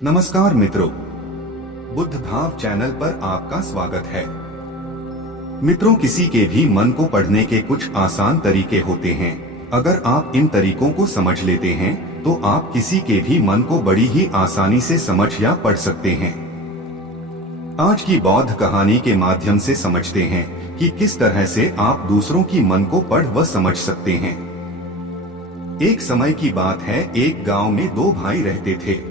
नमस्कार मित्रों, बुद्ध भाव चैनल पर आपका स्वागत है। मित्रों, किसी के भी मन को पढ़ने के कुछ आसान तरीके होते हैं। अगर आप इन तरीकों को समझ लेते हैं तो आप किसी के भी मन को बड़ी ही आसानी से समझ या पढ़ सकते हैं। आज की बौद्ध कहानी के माध्यम से समझते हैं कि किस तरह से आप दूसरों की मन को पढ़ व समझ सकते हैं। एक समय की बात है, एक गांव में दो भाई रहते थे।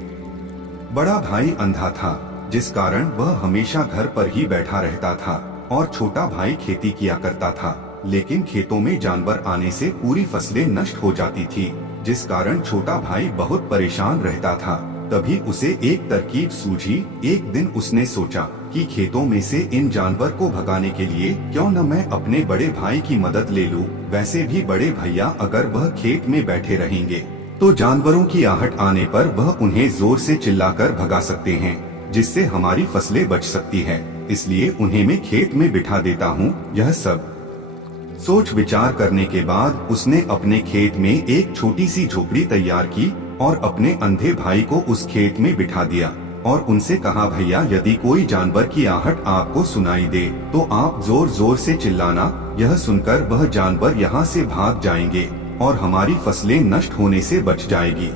बड़ा भाई अंधा था, जिस कारण वह हमेशा घर पर ही बैठा रहता था और छोटा भाई खेती किया करता था। लेकिन खेतों में जानवर आने से पूरी फसलें नष्ट हो जाती थी, जिस कारण छोटा भाई बहुत परेशान रहता था। तभी उसे एक तरकीब सूझी। एक दिन उसने सोचा कि खेतों में से इन जानवर को भगाने के लिए क्यों न मैं अपने बड़े भाई की मदद ले लूं। वैसे भी बड़े भैया अगर वह खेत में बैठे रहेंगे तो जानवरों की आहट आने पर वह उन्हें जोर से चिल्लाकर भगा सकते हैं, जिससे हमारी फसलें बच सकती है। इसलिए उन्हें मैं खेत में बिठा देता हूँ। यह सब सोच विचार करने के बाद उसने अपने खेत में एक छोटी सी झोपड़ी तैयार की और अपने अंधे भाई को उस खेत में बिठा दिया और उनसे कहा, भैया, यदि कोई जानवर की आहट आपको सुनाई दे तो आप जोर जोर से चिल्लाना। यह सुनकर वह जानवर यहाँ से भाग जाएंगे और हमारी फसलें नष्ट होने से बच जाएगी।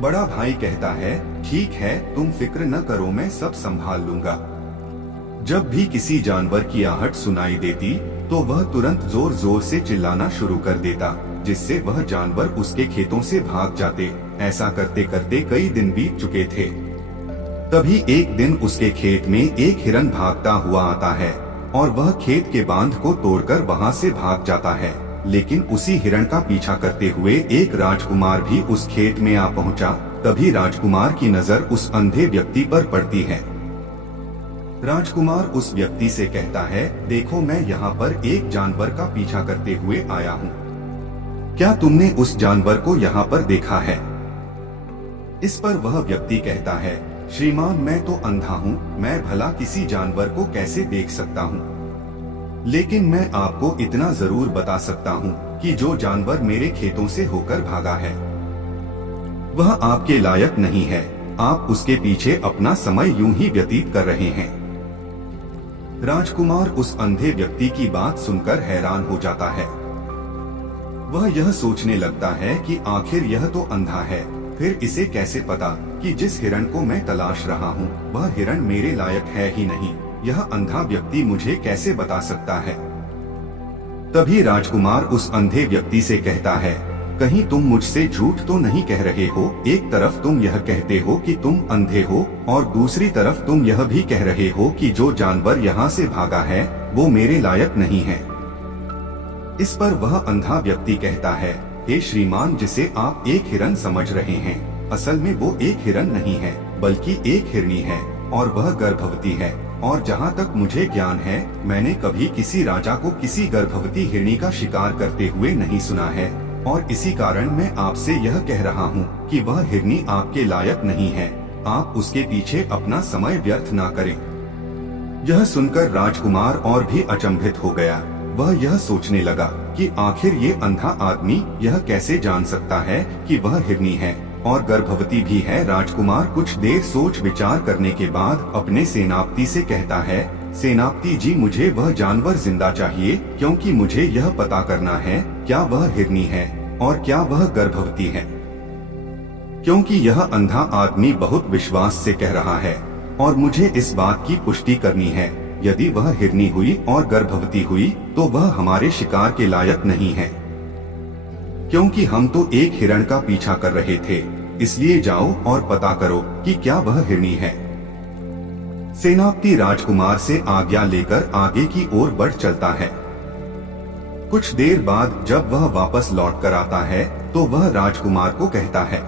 बड़ा भाई कहता है, ठीक है, तुम फिक्र न करो, मैं सब संभाल लूंगा। जब भी किसी जानवर की आहट सुनाई देती तो वह तुरंत जोर जोर से चिल्लाना शुरू कर देता, जिससे वह जानवर उसके खेतों से भाग जाते। ऐसा करते करते कई दिन बीत चुके थे। तभी एक दिन उसके खेत में एक हिरन भागता हुआ आता है और वह खेत के बांध को तोड़कर वहां से भाग जाता है। लेकिन उसी हिरण का पीछा करते हुए एक राजकुमार भी उस खेत में आ पहुंचा। तभी राजकुमार की नजर उस अंधे व्यक्ति पर पड़ती है। राजकुमार उस व्यक्ति से कहता है, देखो, मैं यहाँ पर एक जानवर का पीछा करते हुए आया हूँ। क्या तुमने उस जानवर को यहाँ पर देखा है? इस पर वह व्यक्ति कहता है, श्रीमान, मैं तो अंधा हूँ, मैं भला किसी जानवर को कैसे देख सकता हूँ। लेकिन मैं आपको इतना जरूर बता सकता हूँ कि जो जानवर मेरे खेतों से होकर भागा है वह आपके लायक नहीं है। आप उसके पीछे अपना समय यूं ही व्यतीत कर रहे हैं। राजकुमार उस अंधे व्यक्ति की बात सुनकर हैरान हो जाता है। वह यह सोचने लगता है कि आखिर यह तो अंधा है, फिर इसे कैसे पता कि जिस हिरण को मैं तलाश रहा हूँ वह हिरण मेरे लायक है ही नहीं। यह अंधा व्यक्ति मुझे कैसे बता सकता है? तभी राजकुमार उस अंधे व्यक्ति से कहता है, कहीं तुम मुझसे झूठ तो नहीं कह रहे हो? एक तरफ तुम यह कहते हो कि तुम अंधे हो और दूसरी तरफ तुम यह भी कह रहे हो कि जो जानवर यहाँ से भागा है वो मेरे लायक नहीं है। इस पर वह अंधा व्यक्ति कहता है, हे श्रीमान, जिसे आप एक हिरन समझ रहे हैं, असल में वो एक हिरन नहीं है बल्कि एक हिरनी है और वह गर्भवती है। और जहाँ तक मुझे ज्ञान है, मैंने कभी किसी राजा को किसी गर्भवती हिरनी का शिकार करते हुए नहीं सुना है और इसी कारण मैं आपसे यह कह रहा हूँ कि वह हिरनी आपके लायक नहीं है। आप उसके पीछे अपना समय व्यर्थ ना करें। यह सुनकर राजकुमार और भी अचंभित हो गया। वह यह सोचने लगा कि आखिर ये अंधा आदमी यह कैसे जान सकता है कि वह हिरनी है और गर्भवती भी है। राजकुमार कुछ देर सोच विचार करने के बाद अपने सेनापति से कहता है, सेनापति जी, मुझे वह जानवर जिंदा चाहिए, क्योंकि मुझे यह पता करना है क्या वह हिरनी है और क्या वह गर्भवती है। क्योंकि यह अंधा आदमी बहुत विश्वास से कह रहा है और मुझे इस बात की पुष्टि करनी है। यदि वह हिरनी हुई और गर्भवती हुई तो वह हमारे शिकार के लायक नहीं है, क्योंकि हम तो एक हिरण का पीछा कर रहे थे। इसलिए जाओ और पता करो कि क्या वह हिरनी है। सेनापति राजकुमार से आज्ञा लेकर आगे की ओर बढ़ चलता है। कुछ देर बाद जब वह वापस लौट कर आता है तो वह राजकुमार को कहता है,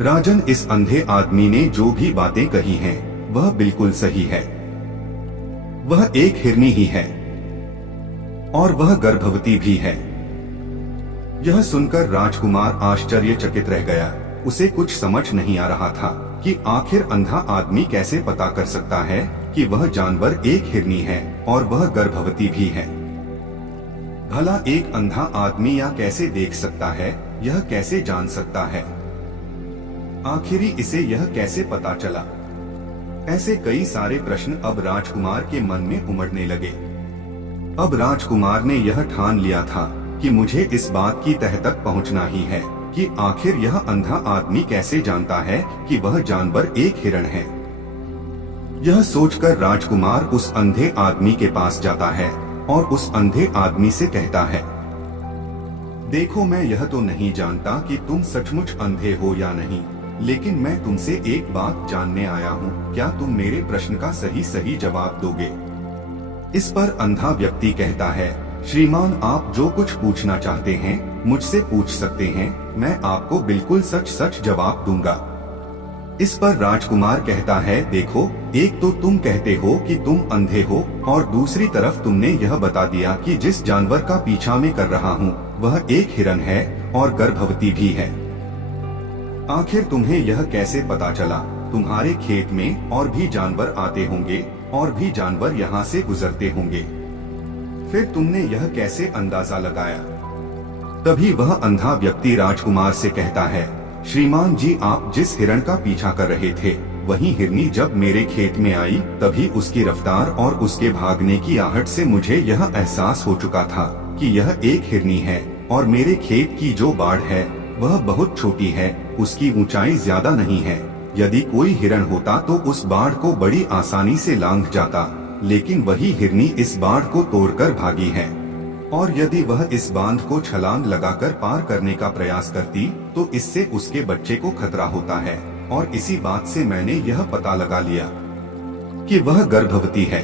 राजन, इस अंधे आदमी ने जो भी बातें कही हैं वह बिल्कुल सही है। वह एक हिरनी ही है और वह गर्भवती भी है। यह सुनकर राजकुमार आश्चर्यचकित रह गया। उसे कुछ समझ नहीं आ रहा था कि आखिर अंधा आदमी कैसे पता कर सकता है कि वह जानवर एक हिरनी है और वह गर्भवती भी है। भला एक अंधा आदमी यह कैसे देख सकता है, यह कैसे जान सकता है? आखिरी इसे यह कैसे पता चला? ऐसे कई सारे प्रश्न अब राजकुमार के मन में उमड़ने लगे। अब राजकुमार ने यह ठान लिया था कि मुझे इस बात की तह तक पहुंचना ही है कि आखिर यह अंधा आदमी कैसे जानता है कि वह जानवर एक हिरण है। यह सोचकर राजकुमार उस अंधे आदमी के पास जाता है और उस अंधे आदमी से कहता है, देखो, मैं यह तो नहीं जानता कि तुम सचमुच अंधे हो या नहीं, लेकिन मैं तुमसे एक बात जानने आया हूँ। क्या तुम मेरे प्रश्न का सही सही जवाब दोगे? इस पर अंधा व्यक्ति कहता है, श्रीमान, आप जो कुछ पूछना चाहते हैं मुझसे पूछ सकते हैं, मैं आपको बिल्कुल सच सच जवाब दूंगा। इस पर राजकुमार कहता है, देखो, एक तो तुम कहते हो कि तुम अंधे हो और दूसरी तरफ तुमने यह बता दिया कि जिस जानवर का पीछा मैं कर रहा हूँ वह एक हिरण है और गर्भवती भी है। आखिर तुम्हें यह कैसे पता चला? तुम्हारे खेत में और भी जानवर आते होंगे और भी जानवर यहाँ से गुजरते होंगे, फिर तुमने यह कैसे अंदाजा लगाया? तभी वह अंधा व्यक्ति राजकुमार से कहता है, श्रीमान जी, आप जिस हिरण का पीछा कर रहे थे वही हिरनी जब मेरे खेत में आई तभी उसकी रफ्तार और उसके भागने की आहट से मुझे यह एहसास हो चुका था कि यह एक हिरनी है और मेरे खेत की जो बाड़ है वह बहुत छोटी है, उसकी ऊंचाई ज्यादा नहीं है। यदि कोई हिरण होता तो उस बाड़ को बड़ी आसानी से लांघ जाता, लेकिन वही हिरनी इस बाड़ को तोड़कर भागी है और यदि वह इस बांध को छलांग लगाकर पार करने का प्रयास करती तो इससे उसके बच्चे को खतरा होता है और इसी बात से मैंने यह पता लगा लिया कि वह गर्भवती है।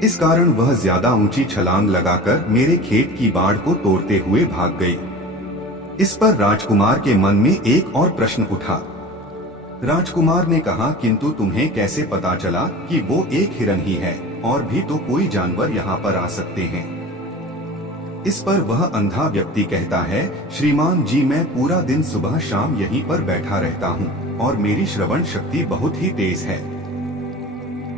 इस कारण वह ज्यादा ऊंची छलांग लगाकर मेरे खेत की बाड़ को तोड़ते हुए भाग गई। इस पर राजकुमार के मन में एक और प्रश्न उठा। राजकुमार ने कहा, किंतु तुम्हें कैसे पता चला कि वो एक हिरण ही है? और भी तो कोई जानवर यहाँ पर आ सकते हैं। इस पर वह अंधा व्यक्ति कहता है, श्रीमान जी, मैं पूरा दिन सुबह शाम यहीं पर बैठा रहता हूँ और मेरी श्रवण शक्ति बहुत ही तेज है।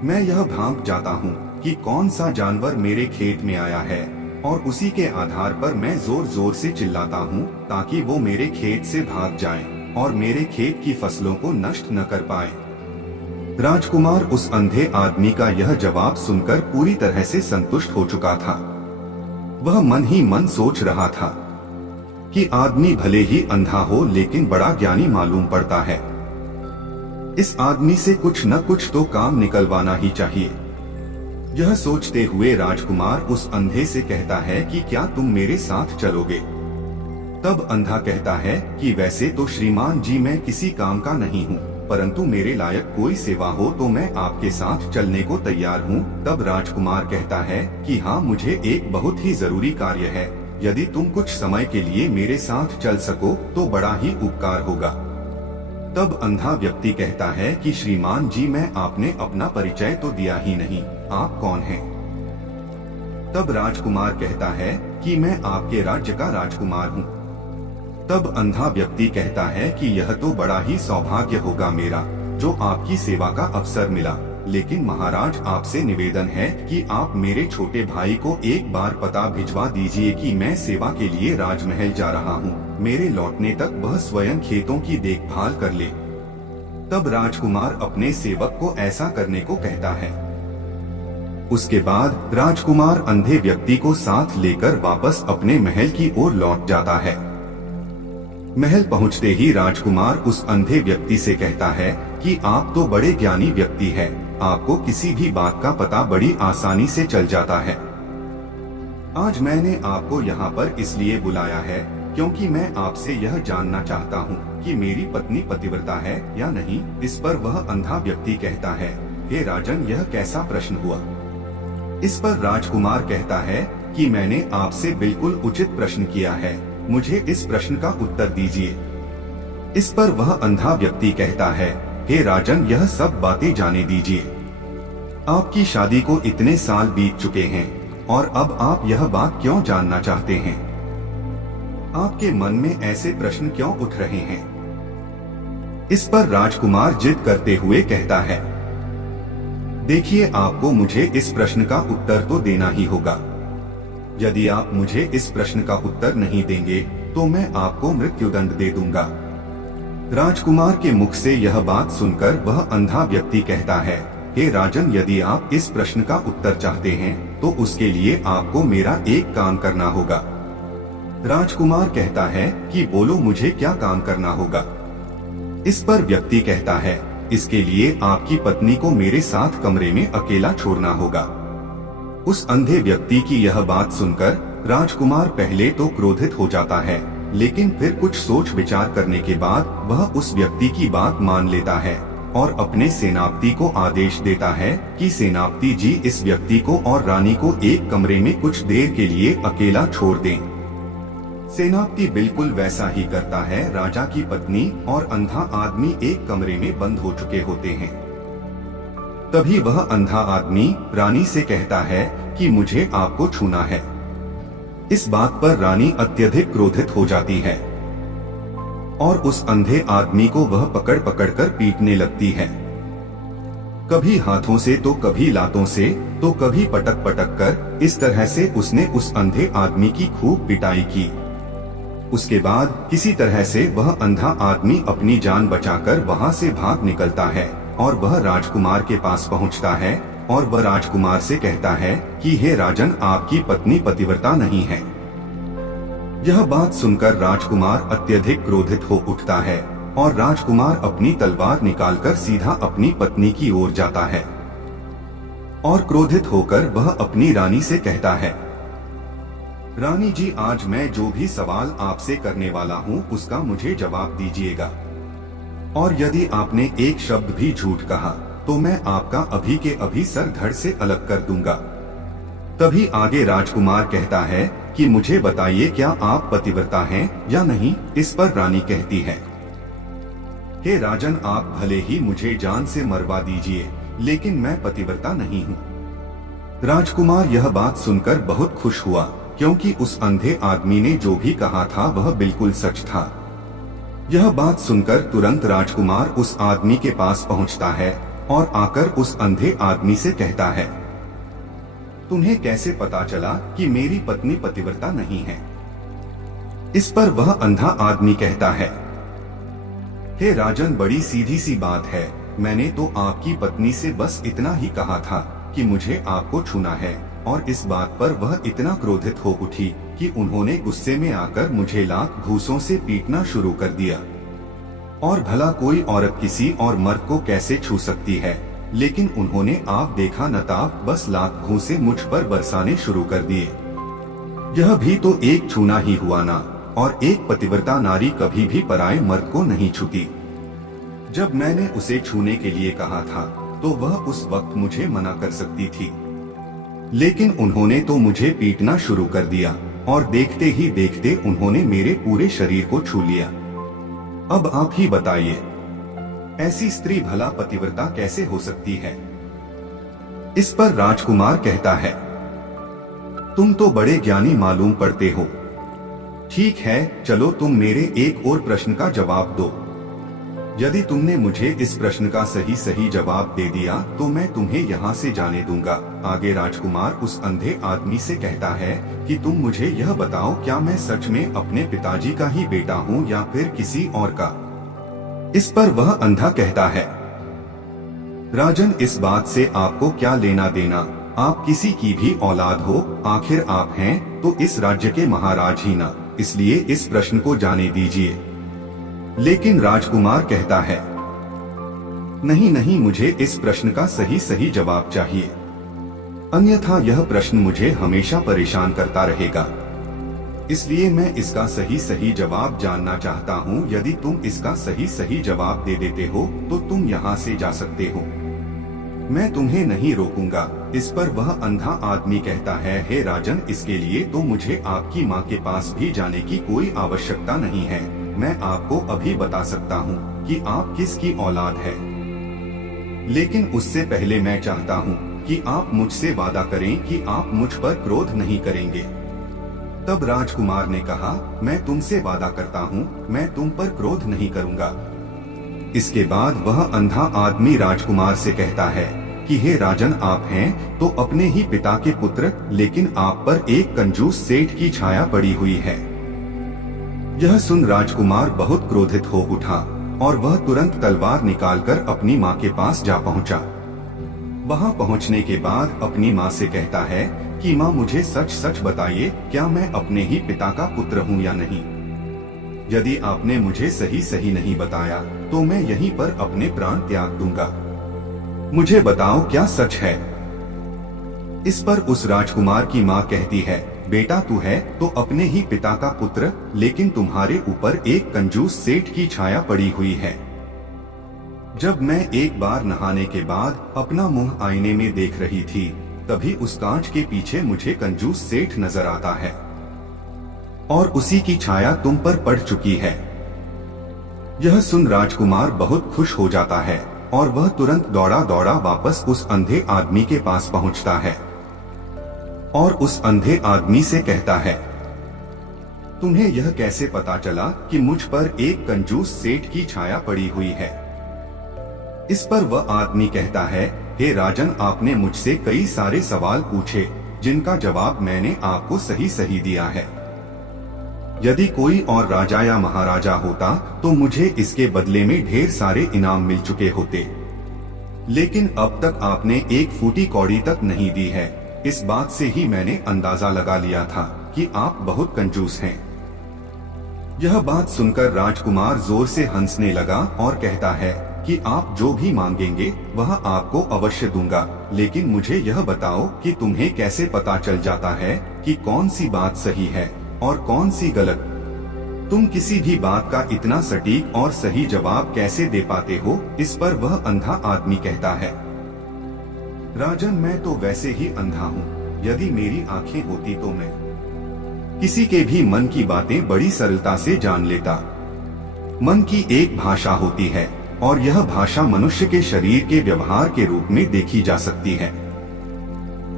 मैं यह भांप जाता हूँ कि कौन सा जानवर मेरे खेत में आया है और उसी के आधार पर मैं जोर जोर से चिल्लाता हूँ ताकि वो मेरे खेत से भाग जाएं और मेरे खेत की फसलों को नष्ट न कर पाए। राजकुमार उस अंधे आदमी का यह जवाब सुनकर पूरी तरह से संतुष्ट हो चुका था। वह मन ही मन सोच रहा था कि आदमी भले ही अंधा हो लेकिन बड़ा ज्ञानी मालूम पड़ता है। इस आदमी से कुछ न कुछ तो काम निकलवाना ही चाहिए। यह सोचते हुए राजकुमार उस अंधे से कहता है कि क्या तुम मेरे साथ चलोगे? तब अंधा कहता है कि वैसे तो श्रीमान जी, मैं किसी काम का नहीं हूँ, परंतु मेरे लायक कोई सेवा हो तो मैं आपके साथ चलने को तैयार हूँ। तब राजकुमार कहता है कि हाँ, मुझे एक बहुत ही जरूरी कार्य है, यदि तुम कुछ समय के लिए मेरे साथ चल सको तो बड़ा ही उपकार होगा। तब अंधा व्यक्ति कहता है कि श्रीमान जी, मैं आपने अपना परिचय तो दिया ही नहीं, आप कौन हैं? तब राजकुमार कहता है कि मैं आपके राज्य का राजकुमार हूँ। तब अंधा व्यक्ति कहता है कि यह तो बड़ा ही सौभाग्य होगा मेरा जो आपकी सेवा का अवसर मिला, लेकिन महाराज, आपसे निवेदन है कि आप मेरे छोटे भाई को एक बार पता भिजवा दीजिए कि मैं सेवा के लिए राजमहल जा रहा हूँ। मेरे लौटने तक वह स्वयं खेतों की देखभाल कर ले। तब राजकुमार अपने सेवक को ऐसा करने को कहता है। उसके बाद राजकुमार अंधे व्यक्ति को साथ लेकर वापस अपने महल की ओर लौट जाता है। महल पहुंचते ही राजकुमार उस अंधे व्यक्ति से कहता है कि आप तो बड़े ज्ञानी व्यक्ति हैं, आपको किसी भी बात का पता बड़ी आसानी से चल जाता है। आज मैंने आपको यहाँ पर इसलिए बुलाया है क्योंकि मैं आपसे यह जानना चाहता हूँ कि मेरी पत्नी पतिव्रता है या नहीं। इस पर वह अंधा व्यक्ति कहता है, हे राजन, यह कैसा प्रश्न हुआ? इस पर राजकुमार कहता है कि मैंने आपसे बिल्कुल उचित प्रश्न किया है, मुझे इस प्रश्न का उत्तर दीजिए। इस पर वह अंधा व्यक्ति कहता है, हे राजन, यह सब बातें जाने दीजिए। आपकी शादी को इतने साल बीत चुके हैं और अब आप यह बात क्यों जानना चाहते हैं? आपके मन में ऐसे प्रश्न क्यों उठ रहे हैं? इस पर राजकुमार जिद करते हुए कहता है, देखिए, आपको मुझे इस प्रश्न का उत्तर तो देना ही होगा। यदि आप मुझे इस प्रश्न का उत्तर नहीं देंगे तो मैं आपको मृत्युदंड दे दूंगा। राजकुमार के मुख से यह बात सुनकर वह अंधा व्यक्ति कहता है, हे राजन, यदि आप इस प्रश्न का उत्तर चाहते हैं तो उसके लिए आपको मेरा एक काम करना होगा। राजकुमार कहता है कि बोलो, मुझे क्या काम करना होगा। इस पर व्यक्ति कहता है, इसके लिए आपकी पत्नी को मेरे साथ कमरे में अकेला छोड़ना होगा। उस अंधे व्यक्ति की यह बात सुनकर राजकुमार पहले तो क्रोधित हो जाता है, लेकिन फिर कुछ सोच विचार करने के बाद वह उस व्यक्ति की बात मान लेता है और अपने सेनापति को आदेश देता है कि सेनापति जी, इस व्यक्ति को और रानी को एक कमरे में कुछ देर के लिए अकेला छोड़ दें। सेनापति बिल्कुल वैसा ही करता है। राजा की पत्नी और अंधा आदमी एक कमरे में बंद हो चुके होते हैं। तभी वह अंधा आदमी रानी से कहता है कि मुझे आपको छूना है। इस बात पर रानी अत्यधिक क्रोधित हो जाती है और उस अंधे आदमी को वह पकड़ पकड़ कर पीटने लगती है, कभी हाथों से तो कभी लातों से तो कभी पटक पटक कर। इस तरह से उसने उस अंधे आदमी की खूब पिटाई की। उसके बाद किसी तरह से वह अंधा आदमी अपनी जान बचाकर वहां से भाग निकलता है और वह राजकुमार के पास पहुंचता है और वह राजकुमार से कहता है कि हे राजन, आपकी पत्नी पतिव्रता नहीं है। यह बात सुनकर राजकुमार अत्यधिक क्रोधित हो उठता है और राजकुमार अपनी तलवार निकालकर सीधा अपनी पत्नी की ओर जाता है और क्रोधित होकर वह अपनी रानी से कहता है, रानी जी, आज मैं जो भी सवाल आपसे करने वाला हूँ उसका मुझे जवाब दीजिएगा, और यदि आपने एक शब्द भी झूठ कहा तो मैं आपका अभी के अभी सर धड़ से अलग कर दूंगा। तभी आगे राजकुमार कहता है कि मुझे बताइए, क्या आप पतिव्रता हैं या नहीं। इस पर रानी कहती है, हे राजन, आप भले ही मुझे जान से मरवा दीजिए, लेकिन मैं पतिव्रता नहीं हूँ। राजकुमार यह बात सुनकर बहुत खुश हुआ, क्योंकि उस अंधे आदमी ने जो भी कहा था वह बिल्कुल सच था। यह बात सुनकर तुरंत राजकुमार उस आदमी के पास पहुंचता है और आकर उस अंधे आदमी से कहता है, तुम्हें कैसे पता चला कि मेरी पत्नी पतिव्रता नहीं है। इस पर वह अंधा आदमी कहता है, हे राजन, बड़ी सीधी सी बात है, मैंने तो आपकी पत्नी से बस इतना ही कहा था कि मुझे आपको छूना है, और इस बात पर वह इतना क्रोधित हो उठी कि उन्होंने गुस्से में आकर मुझे लात घूंसों से पीटना शुरू कर दिया। और भला कोई औरत किसी और मर्द को कैसे छू सकती है, लेकिन उन्होंने आप देखा न ताप बस लात घूंसे मुझ पर बरसाने शुरू कर दिए। यह भी तो एक छूना ही हुआ ना, और एक पतिव्रता नारी कभी भी पराये मर्द को नहीं छूती। जब मैंने उसे छूने के लिए कहा था तो वह उस वक्त मुझे मना कर सकती थी, लेकिन उन्होंने तो मुझे पीटना शुरू कर दिया और देखते ही देखते उन्होंने मेरे पूरे शरीर को छू लिया। अब आप ही बताइए, ऐसी स्त्री भला पतिव्रता कैसे हो सकती है। इस पर राजकुमार कहता है, तुम तो बड़े ज्ञानी मालूम पड़ते हो। ठीक है, चलो तुम मेरे एक और प्रश्न का जवाब दो। यदि तुमने मुझे इस प्रश्न का सही जवाब दे दिया तो मैं तुम्हें यहाँ से जाने दूंगा। आगे राजकुमार उस अंधे आदमी से कहता है कि तुम मुझे यह बताओ, क्या मैं सच में अपने पिताजी का ही बेटा हूँ या फिर किसी और का। इस पर वह अंधा कहता है, राजन, इस बात से आपको क्या लेना देना, आप किसी की भी औलाद हो, आखिर आप हैं तो इस राज्य के महाराज ही ना, इसलिए इस प्रश्न को जाने दीजिए। लेकिन राजकुमार कहता है, नहीं नहीं, मुझे इस प्रश्न का सही जवाब चाहिए, अन्यथा यह प्रश्न मुझे हमेशा परेशान करता रहेगा। इसलिए मैं इसका सही जवाब जानना चाहता हूँ। यदि तुम इसका सही जवाब दे देते हो तो तुम यहाँ से जा सकते हो, मैं तुम्हें नहीं रोकूंगा। इस पर वह अंधा आदमी कहता है, हे राजन, इसके लिए तो मुझे आपकी माँ के पास भी जाने की कोई आवश्यकता नहीं है। मैं आपको अभी बता सकता हूँ कि आप किसकी औलाद है, लेकिन उससे पहले मैं चाहता हूँ कि आप मुझसे वादा करें कि आप मुझ पर क्रोध नहीं करेंगे। तब राजकुमार ने कहा, मैं तुमसे वादा करता हूँ, मैं तुम पर क्रोध नहीं करूँगा। इसके बाद वह अंधा आदमी राजकुमार से कहता है कि हे राजन, आप हैं तो अपने ही पिता के पुत्र, लेकिन आप पर एक कंजूस सेठ की छाया पड़ी हुई है। यह सुन राजकुमार बहुत क्रोधित हो उठा और वह तुरंत तलवार निकालकर अपनी माँ के पास जा पहुँचा। वहाँ पहुँचने के बाद अपनी माँ से कहता है कि माँ मुझे सच सच बताइए, क्या मैं अपने ही पिता का पुत्र हूँ या नहीं? यदि आपने मुझे सही सही नहीं बताया तो मैं यहीं पर अपने प्राण त्याग दूंगा। मुझे बताओ क्या सच है? इस पर उस राजकुमार की माँ कहती है, बेटा तू है तो अपने ही पिता का पुत्र, लेकिन तुम्हारे ऊपर एक कंजूस सेठ की छाया पड़ी हुई है। जब मैं एक बार नहाने के बाद अपना मुंह आईने में देख रही थी, तभी उस कांच के पीछे मुझे कंजूस सेठ नजर आता है और उसी की छाया तुम पर पड़ चुकी है। यह सुन राजकुमार बहुत खुश हो जाता है और वह तुरंत दौड़ा दौड़ा वापस उस अंधे आदमी के पास पहुंचता है और उस अंधे आदमी से कहता है, तुम्हें यह कैसे पता चला कि मुझ पर एक कंजूस सेठ की छाया पड़ी हुई है? इस पर वह आदमी कहता है, हे राजन, आपने मुझसे कई सारे सवाल पूछे जिनका जवाब मैंने आपको सही सही दिया है। यदि कोई और राजा या महाराजा होता तो मुझे इसके बदले में ढेर सारे इनाम मिल चुके होते, लेकिन अब तक आपने एक फूटी कौड़ी तक नहीं दी है। इस बात से ही मैंने अंदाजा लगा लिया था कि आप बहुत कंजूस हैं। यह बात सुनकर राजकुमार जोर से हंसने लगा और कहता है कि आप जो भी मांगेंगे वह आपको अवश्य दूंगा, लेकिन मुझे यह बताओ कि तुम्हें कैसे पता चल जाता है कि कौन सी बात सही है और कौन सी गलत? तुम किसी भी बात का इतना सटीक और सही जवाब कैसे दे पाते हो? इस पर वह अंधा आदमी कहता है, राजन, मैं तो वैसे ही अंधा हूँ। यदि मेरी आंखें होती तो मैं किसी के भी मन की बातें बड़ी सरलता से जान लेता। मन की एक भाषा होती है और यह भाषा मनुष्य के शरीर के व्यवहार के रूप में देखी जा सकती है।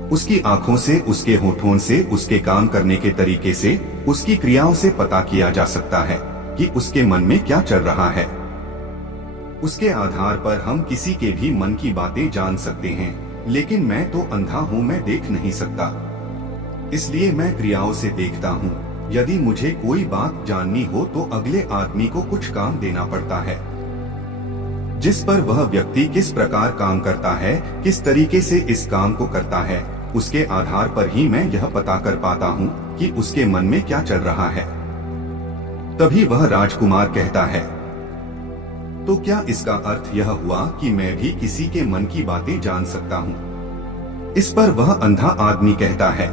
उसकी आंखों से, उसके होठों से, उसके काम करने के तरीके से, उसकी क्रियाओं से पता किया जा सकता है कि उसके मन में क्या चल रहा है। उसके आधार पर हम किसी के भी मन की बातें जान सकते हैं, लेकिन मैं तो अंधा हूँ, मैं देख नहीं सकता। इसलिए मैं क्रियाओं से देखता हूँ। यदि मुझे कोई बात जाननी हो तो अगले आदमी को कुछ काम देना पड़ता है, जिस पर वह व्यक्ति किस प्रकार काम करता है, किस तरीके से इस काम को करता है, उसके आधार पर ही मैं यह पता कर पाता हूँ कि उसके मन में क्या चल रहा है। तभी वह राजकुमार कहता है, तो क्या इसका अर्थ यह हुआ कि मैं भी किसी के मन की बातें जान सकता हूँ? इस पर वह अंधा आदमी कहता है,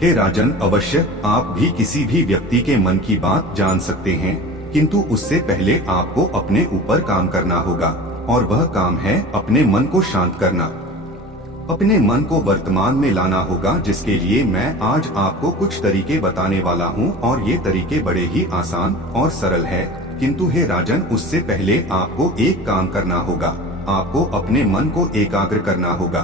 हे राजन, अवश्य आप भी किसी भी व्यक्ति के मन की बात जान सकते हैं, किंतु उससे पहले आपको अपने ऊपर काम करना होगा, और वह काम है अपने मन को शांत करना, अपने मन को वर्तमान में लाना होगा, जिसके लिए मैं आज आपको कुछ तरीके बताने वाला हूँ। और ये तरीके बड़े ही आसान और सरल है, किंतु हे राजन, उससे पहले आपको एक काम करना होगा, आपको अपने मन को एकाग्र करना होगा।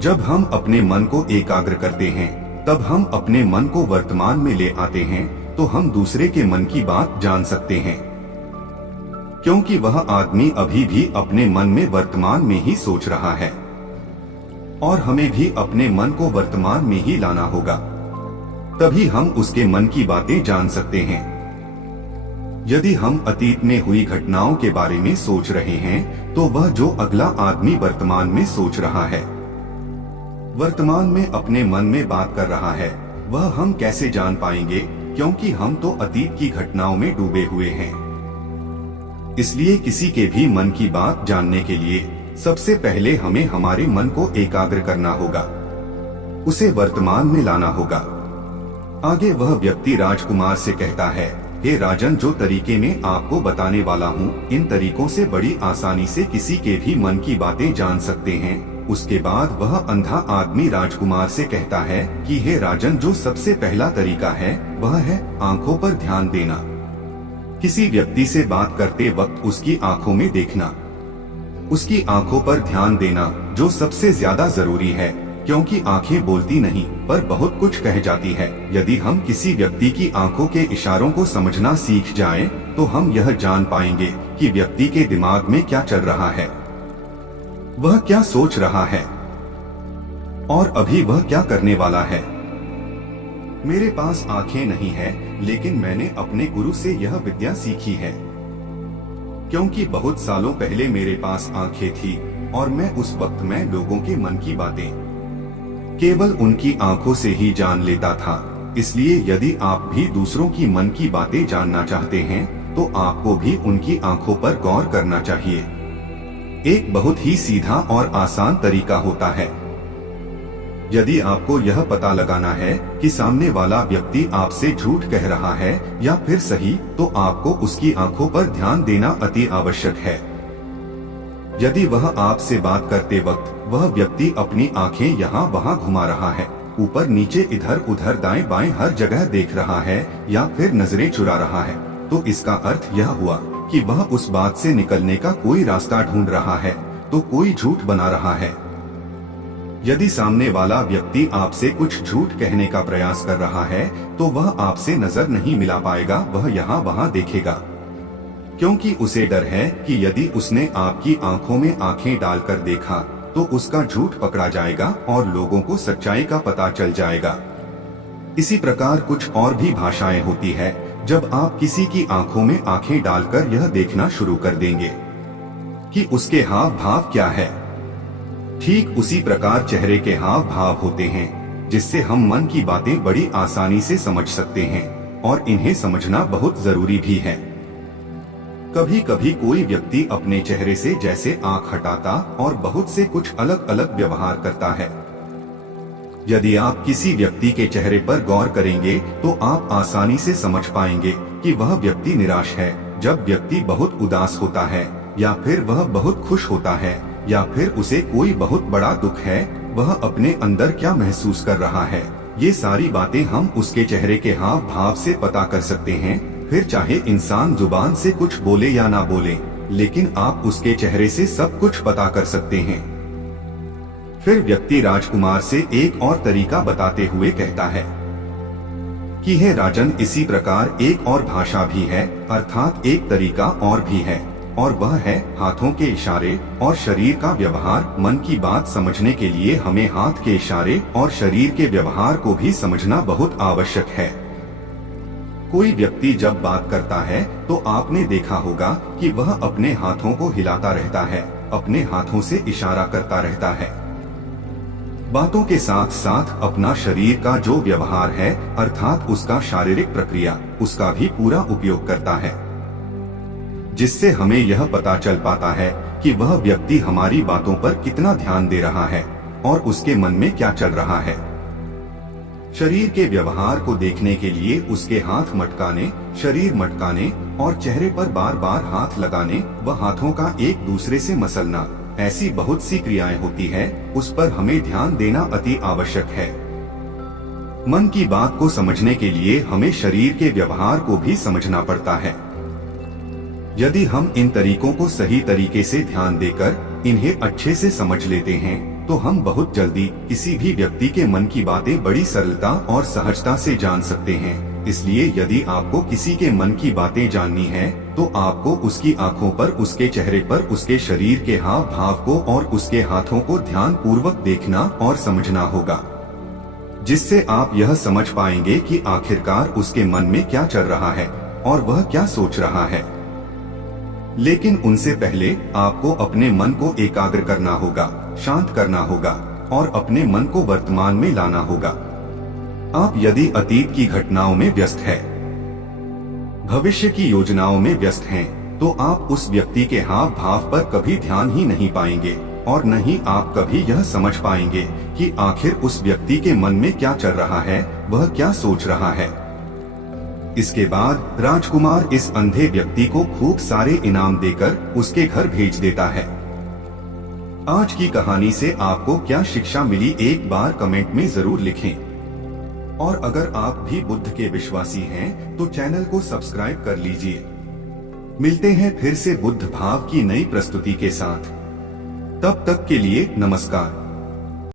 जब हम अपने मन को एकाग्र करते हैं तब हम अपने मन को वर्तमान में ले आते हैं, तो हम दूसरे के मन की बात जान सकते हैं, क्योंकि वह आदमी अभी भी अपने मन में वर्तमान में ही सोच रहा है, और हमें भी अपने मन को वर्तमान में ही लाना होगा, तभी हम उसके मन की बातें जान सकते हैं। यदि हम अतीत में हुई घटनाओं के बारे में सोच रहे हैं, तो वह जो अगला आदमी वर्तमान में सोच रहा है, वर्तमान में अपने मन में बात कर रहा है, वह हम कैसे जान पाएंगे, क्योंकि हम तो अतीत की घटनाओं में डूबे हुए हैं। इसलिए किसी के भी मन की बात जानने के लिए सबसे पहले हमें हमारे मन को एकाग्र करना होगा, उसे वर्तमान में लाना होगा। आगे वह व्यक्ति राजकुमार से कहता है, हे राजन, जो तरीके मैं आपको बताने वाला हूँ, इन तरीकों से बड़ी आसानी से किसी के भी मन की बातें जान सकते हैं। उसके बाद वह अंधा आदमी राजकुमार से कहता है कि हे राजन, जो सबसे पहला तरीका है वह है आंखों पर ध्यान देना। किसी व्यक्ति से बात करते वक्त उसकी आंखों में देखना, उसकी आंखों पर ध्यान देना जो सबसे ज्यादा जरूरी है, क्योंकि आंखें बोलती नहीं पर बहुत कुछ कह जाती है। यदि हम किसी व्यक्ति की आंखों के इशारों को समझना सीख जाएं, तो हम यह जान पाएंगे कि व्यक्ति के दिमाग में क्या चल रहा है, वह क्या सोच रहा है और अभी वह क्या करने वाला है। मेरे पास आंखें नहीं है, लेकिन मैंने अपने गुरु से यह विद्या सीखी है। क्योंकि बहुत सालों पहले मेरे पास आंखें थी और मैं उस वक्त में लोगों के मन की बातें केवल उनकी आंखों से ही जान लेता था। इसलिए यदि आप भी दूसरों की मन की बातें जानना चाहते हैं तो आपको भी उनकी आंखों पर गौर करना चाहिए। एक बहुत ही सीधा और आसान तरीका होता है। यदि आपको यह पता लगाना है कि सामने वाला व्यक्ति आपसे झूठ कह रहा है या फिर सही, तो आपको उसकी आंखों पर ध्यान देना अति आवश्यक है। यदि वह आपसे बात करते वक्त वह व्यक्ति अपनी आंखें यहाँ वहाँ घुमा रहा है, ऊपर नीचे इधर उधर दाएं बाएं हर जगह देख रहा है या फिर नजरें चुरा रहा है, तो इसका अर्थ यह हुआ कि वह उस बात से निकलने का कोई रास्ता ढूंढ रहा है, तो कोई झूठ बना रहा है। यदि सामने वाला व्यक्ति आपसे कुछ झूठ कहने का प्रयास कर रहा है तो वह आपसे नजर नहीं मिला पाएगा, वह यहाँ वहाँ देखेगा, क्योंकि उसे डर है कि यदि उसने आपकी आंखों में आंखें डालकर देखा तो उसका झूठ पकड़ा जाएगा और लोगों को सच्चाई का पता चल जाएगा। इसी प्रकार कुछ और भी भाषाएं होती है। जब आप किसी की आंखों में आंखें डालकर यह देखना शुरू कर देंगे कि उसके हाव भाव क्या है, ठीक उसी प्रकार चेहरे के हाव भाव होते हैं, जिससे हम मन की बातें बड़ी आसानी से समझ सकते हैं और इन्हें समझना बहुत जरूरी भी है। कभी कभी कोई व्यक्ति अपने चेहरे से जैसे आंख हटाता और बहुत से कुछ अलग अलग व्यवहार करता है। यदि आप किसी व्यक्ति के चेहरे पर गौर करेंगे तो आप आसानी से समझ पाएंगे कि वह व्यक्ति निराश है, जब व्यक्ति बहुत उदास होता है, या फिर वह बहुत खुश होता है, या फिर उसे कोई बहुत बड़ा दुख है, वह अपने अंदर क्या महसूस कर रहा है। ये सारी बातें हम उसके चेहरे के हाव भाव से पता कर सकते हैं। फिर चाहे इंसान जुबान से कुछ बोले या ना बोले, लेकिन आप उसके चेहरे से सब कुछ पता कर सकते हैं। फिर व्यक्ति राजकुमार से एक और तरीका बताते हुए कहता है कि हे राजन, इसी प्रकार एक और भाषा भी है, अर्थात एक तरीका और भी है, और वह है हाथों के इशारे और शरीर का व्यवहार। मन की बात समझने के लिए हमें हाथ के इशारे और शरीर के व्यवहार को भी समझना बहुत आवश्यक है। कोई व्यक्ति जब बात करता है तो आपने देखा होगा कि वह अपने हाथों को हिलाता रहता है, अपने हाथों से इशारा करता रहता है। बातों के साथ साथ अपना शरीर का जो व्यवहार है, अर्थात उसका शारीरिक प्रक्रिया, उसका भी पूरा उपयोग करता है, जिससे हमें यह पता चल पाता है कि वह व्यक्ति हमारी बातों पर कितना ध्यान दे रहा है और उसके मन में क्या चल रहा है। शरीर के व्यवहार को देखने के लिए उसके हाथ मटकाने, शरीर मटकाने और चेहरे पर बार बार हाथ लगाने व हाथों का एक दूसरे से मसलना, ऐसी बहुत सी क्रियाएं होती है, उस पर हमें ध्यान देना अति आवश्यक है। मन की बात को समझने के लिए हमें शरीर के व्यवहार को भी समझना पड़ता है। यदि हम इन तरीकों को सही तरीके से ध्यान देकर इन्हें अच्छे से समझ लेते हैं तो हम बहुत जल्दी किसी भी व्यक्ति के मन की बातें बड़ी सरलता और सहजता से जान सकते हैं। इसलिए यदि आपको किसी के मन की बातें जाननी है तो आपको उसकी आंखों पर, उसके चेहरे पर, उसके शरीर के हाव भाव को और उसके हाथों को ध्यान पूर्वक देखना और समझना होगा, जिससे आप यह समझ पाएंगे कि आखिरकार उसके मन में क्या चल रहा है और वह क्या सोच रहा है। लेकिन उनसे पहले आपको अपने मन को एकाग्र करना होगा, शांत करना होगा और अपने मन को वर्तमान में लाना होगा। आप यदि अतीत की घटनाओं में व्यस्त हैं, भविष्य की योजनाओं में व्यस्त हैं, तो आप उस व्यक्ति के हाव भाव पर कभी ध्यान ही नहीं पाएंगे और न ही आप कभी यह समझ पाएंगे कि आखिर उस व्यक्ति के मन में क्या चल रहा है, वह क्या सोच रहा है। इसके बाद राजकुमार इस अंधे व्यक्ति को खूब सारे इनाम देकर उसके घर भेज देता है। आज की कहानी से आपको क्या शिक्षा मिली, एक बार कमेंट में जरूर लिखें। और अगर आप भी बुद्ध के विश्वासी हैं तो चैनल को सब्सक्राइब कर लीजिए। मिलते हैं फिर से बुद्ध भाव की नई प्रस्तुति के साथ। तब तक के लिए नमस्कार।